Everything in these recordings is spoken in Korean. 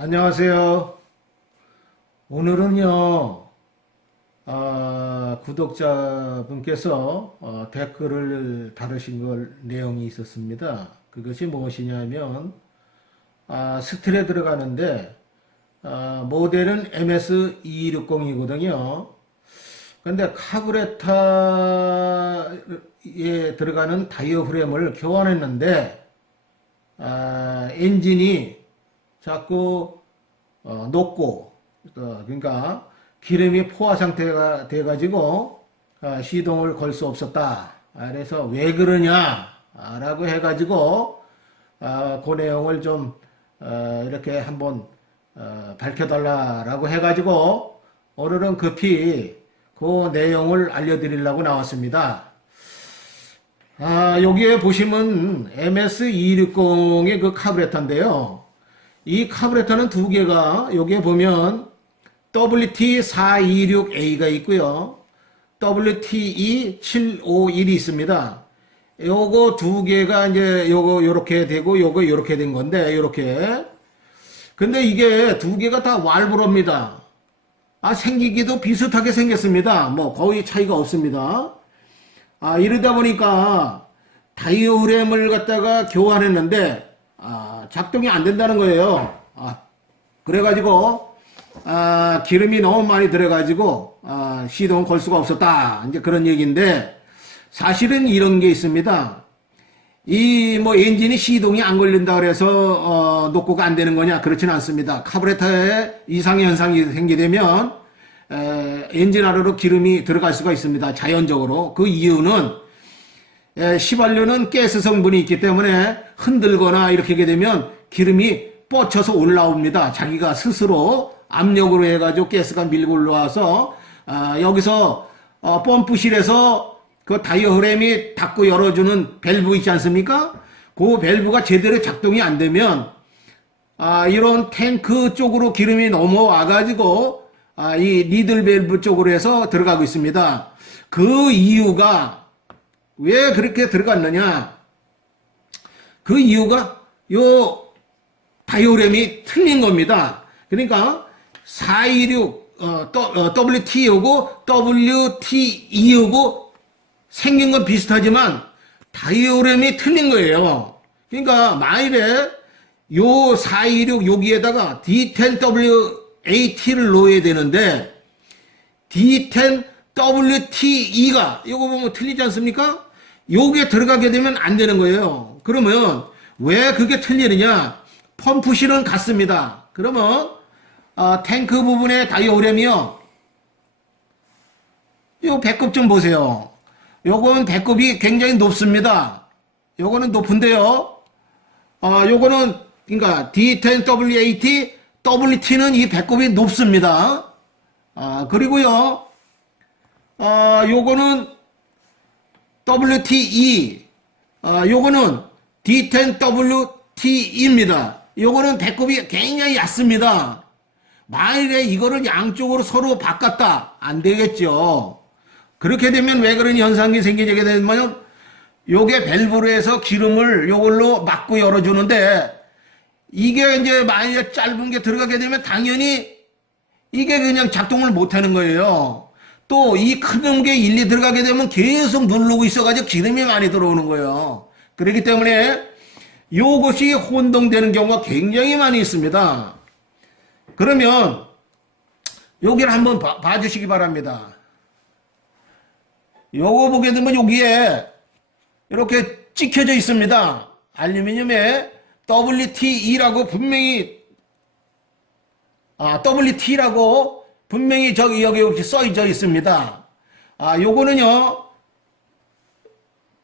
안녕하세요. 오늘은요, 구독자분께서 댓글을 다루신 내용이 있었습니다. 그것이 무엇이냐면, 스틸에 들어가는데, 모델은 MS260이거든요. 근데 카브레타에 들어가는 타이어 프레임을 교환했는데, 엔진이 자꾸 녹고 그러니까 기름이 포화 상태가 돼 가지고 시동을 걸 수 없었다. 그래서 왜 그러냐 라고 해 가지고 그 내용을 좀 이렇게 한번 밝혀달라라고 해 가지고 오늘은 급히 그 내용을 알려드리려고 나왔습니다. 여기에 보시면 MS260의 그 카브레터인데요. 이 카브레터는 두 개가 여기에 보면 WT426A가 있고요. WTE751이 있습니다. 요거 두 개가 이제 요거 요렇게 되고 요거 요렇게 된 건데 요렇게. 근데 이게 두 개가 다 왈브로입니다. 생기기도 비슷하게 생겼습니다. 뭐 거의 차이가 없습니다. 이러다 보니까 다이오프램을 갖다가 교환했는데 작동이 안 된다는 거예요. 그래가지고 기름이 너무 많이 들어가지고 시동 걸 수가 없었다. 이제 그런 얘기인데 사실은 이런 게 있습니다. 이 뭐 엔진이 시동이 안 걸린다 그래서 녹고가 안 되는 거냐? 그렇지는 않습니다. 카브레터에 이상 현상이 생기되면 엔진 안으로 기름이 들어갈 수가 있습니다. 자연적으로. 그 이유는 휘발유는 가스 성분이 있기 때문에 흔들거나 이렇게 하게 되면 기름이 뻗쳐서 올라옵니다. 자기가 스스로 압력으로 해가지고 가스가 밀고 올라와서 여기서 펌프실에서 그 다이어프램이 닫고 열어주는 밸브 있지 않습니까? 그 밸브가 제대로 작동이 안 되면 이런 탱크 쪽으로 기름이 넘어와가지고 이 니들 밸브 쪽으로 해서 들어가고 있습니다. 그 이유가 왜 그렇게 들어갔느냐? 그 이유가 요 다이오프램이 틀린 겁니다. 그러니까 426 WT하고 WTE하고 생긴 건 비슷하지만 다이오프램이 틀린 거예요. 그러니까 만일에 요 426 여기에다가 D10WAT를 넣어야 되는데 D10WTE가 이거 보면 틀리지 않습니까? 요게 들어가게 되면 안 되는 거예요. 그러면 왜 그게 틀리느냐? 펌프실은 같습니다. 그러면 탱크 부분의 다이오프램이요. 요 배꼽 좀 보세요. 요건 배꼽이 굉장히 높습니다. 요거는 높은데요. 요거는 그러니까 D10WAT, WT는 이 배꼽이 높습니다. 그리고요. 요거는 WTE, 요거는 D10WTE입니다. 요거는 배꼽이 굉장히 얕습니다. 만일에 이거를 양쪽으로 서로 바꿨다, 안 되겠죠. 그렇게 되면 왜 그런 현상이 생기게 되면, 요게 밸브로 해서 기름을 요걸로 막고 열어주는데, 이게 이제 만약에 짧은 게 들어가게 되면 당연히 이게 그냥 작동을 못 하는 거예요. 또 이 큰 게 일리 들어가게 되면 계속 누르고 있어가지고 기름이 많이 들어오는 거예요. 그렇기 때문에 이것이 혼동되는 경우가 굉장히 많이 있습니다. 그러면 여기를 한번 봐주시기 바랍니다. 요거 보게 되면 여기에 이렇게 찍혀져 있습니다. 알루미늄에 WTE라고 분명히 WT라고 분명히 여기 이렇게 써져 있습니다. 요거는요,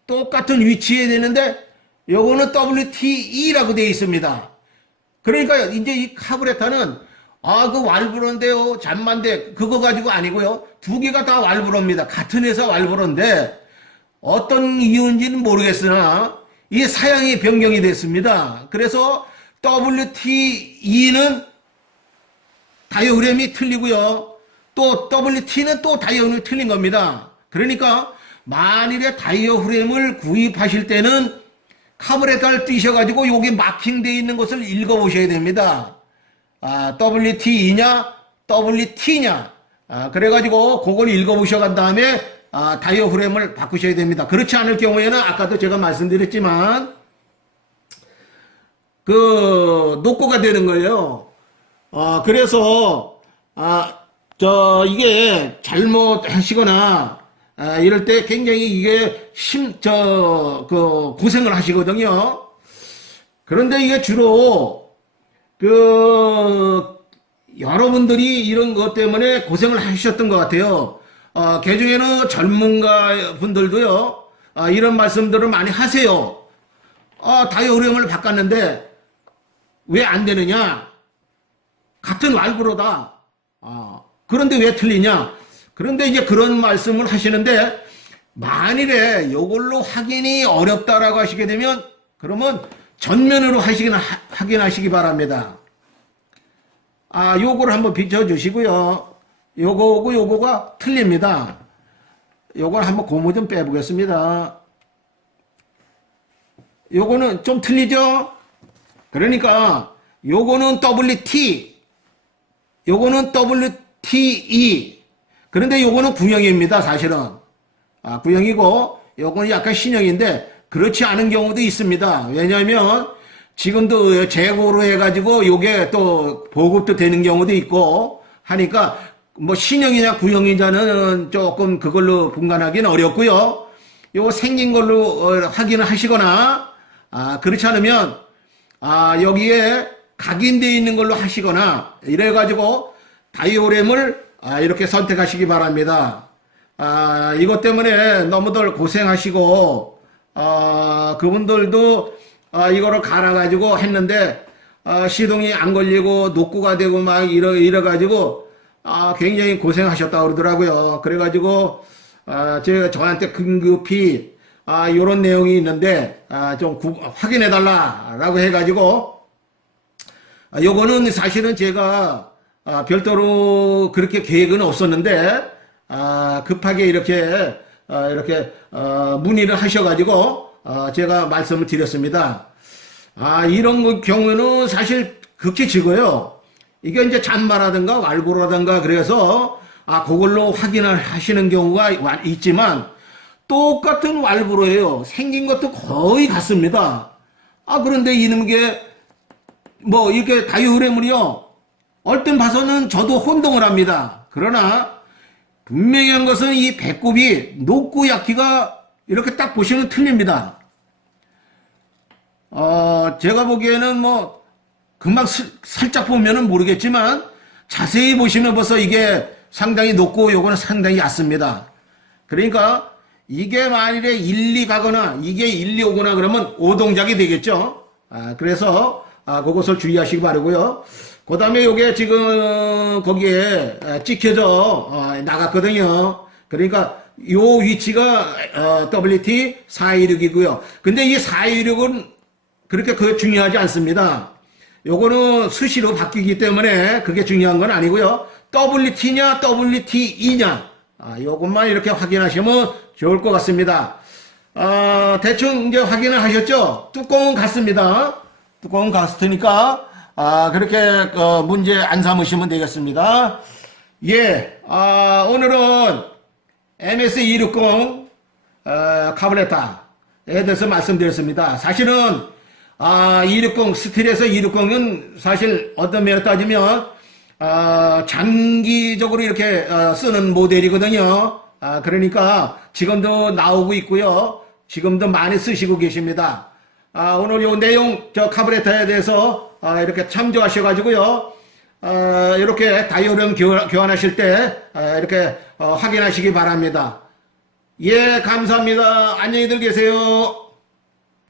똑같은 위치에 되는데, 요거는 WTE라고 되어 있습니다. 그러니까 이제 이 카브레터는, 그 왈브로인데요, 잠만데, 그거 가지고 아니고요. 두 개가 다 왈브로입니다. 같은 회사 왈브로인데, 어떤 이유인지는 모르겠으나, 이 사양이 변경이 됐습니다. 그래서 WTE는 다이오프램이 틀리고요. 또 WT는 또 다이오프램이 틀린 겁니다. 그러니까 만일에 다이오프램을 구입하실 때는 카브레터를 띄셔가지고 여기 마킹되어 있는 것을 읽어보셔야 됩니다. WTE냐, WT냐. 그래가지고 그걸 읽어보셔 간 다음에 다이어프램을 바꾸셔야 됩니다. 그렇지 않을 경우에는 아까도 제가 말씀드렸지만 그 녹고가 되는 거예요. 그래서 이게 잘못하시거나 이럴 때 굉장히 이게 고생을 하시거든요. 그런데 이게 주로 여러분들이 이런 것 때문에 고생을 하셨던 것 같아요. 개중에는 전문가 분들도요, 이런 말씀들을 많이 하세요. 다이어그램을 바꿨는데 왜 안 되느냐? 같은 왈브로다. 그런데 왜 틀리냐? 그런데 이제 그런 말씀을 하시는데, 만일에 이걸로 확인이 어렵다라고 하시게 되면, 그러면 전면으로 확인하시기 바랍니다. 요거를 한번 비춰주시고요. 요거고 요거가 틀립니다. 요걸 한번 고무 좀 빼보겠습니다. 요거는 좀 틀리죠? 그러니까 요거는 WT, 요거는 WTE. 그런데 요거는 구형입니다, 사실은. 구형이고 요거는 약간 신형인데 그렇지 않은 경우도 있습니다. 왜냐하면 지금도 재고로 해가지고 요게 또 보급도 되는 경우도 있고 하니까 뭐 신형이냐 구형이냐는 조금 그걸로 분간하기는 어렵고요. 요거 생긴 걸로 확인을 하시거나 그렇지 않으면 여기에 각인되어 있는 걸로 하시거나 이래가지고 다이오램을 이렇게 선택하시기 바랍니다. 이것 때문에 너무들 고생하시고 그분들도 이거를 갈아가지고 했는데 시동이 안 걸리고 녹고가 되고 막 이래가지고 굉장히 고생하셨다고 그러더라고요. 그래가지고 저한테 급히 요런 내용이 있는데 좀 확인해달라라고 해가지고 요거는 사실은 제가 별도로 그렇게 계획은 없었는데 급하게 이렇게 문의를 하셔가지고 제가 말씀을 드렸습니다. 이런 경우는 사실 극히 적어요. 이게 이제 잔마라든가 왈브로라든가 그래서 그걸로 확인을 하시는 경우가 있지만 똑같은 왈브로예요. 생긴 것도 거의 같습니다. 그런데 이게 뭐 이렇게 다이오그램을요, 얼핏 봐서는 저도 혼동을 합니다. 그러나 분명히 한 것은 이 배꼽이 높고 얕기가 이렇게 딱 보시면 틀립니다. 제가 보기에는 뭐 금방 살짝 보면은 모르겠지만 자세히 보시면 벌써 이게 상당히 높고 요거는 상당히 얕습니다. 그러니까 이게 만일에 1, 2 가거나 이게 1, 2 오거나 그러면 오동작이 되겠죠. 그래서 그것을 주의하시기 바라고요. 그 다음에 요게 지금 거기에 찍혀져 나갔거든요. 그러니까 요 위치가 WT 416이고요. 근데 이 416은 그렇게 중요하지 않습니다. 요거는 수시로 바뀌기 때문에 그게 중요한 건 아니고요. WT냐 WTE냐 요것만 이렇게 확인하시면 좋을 것 같습니다. 대충 이제 확인을 하셨죠? 뚜껑은 같습니다. 뚜껑은 같으니까 그렇게 문제 안 삼으시면 되겠습니다. 예, 오늘은 MS260 카브레타에 대해서 말씀드렸습니다. 사실은 260 스틸에서 260은 사실 어떤 면에 따지면 장기적으로 이렇게 쓰는 모델이거든요. 그러니까 지금도 나오고 있고요. 지금도 많이 쓰시고 계십니다. 오늘 요 내용 카브레타에 대해서 이렇게 참조하셔가지고요. 이렇게 다이오름 교환하실 때 이렇게 확인하시기 바랍니다. 예, 감사합니다. 안녕히들 계세요.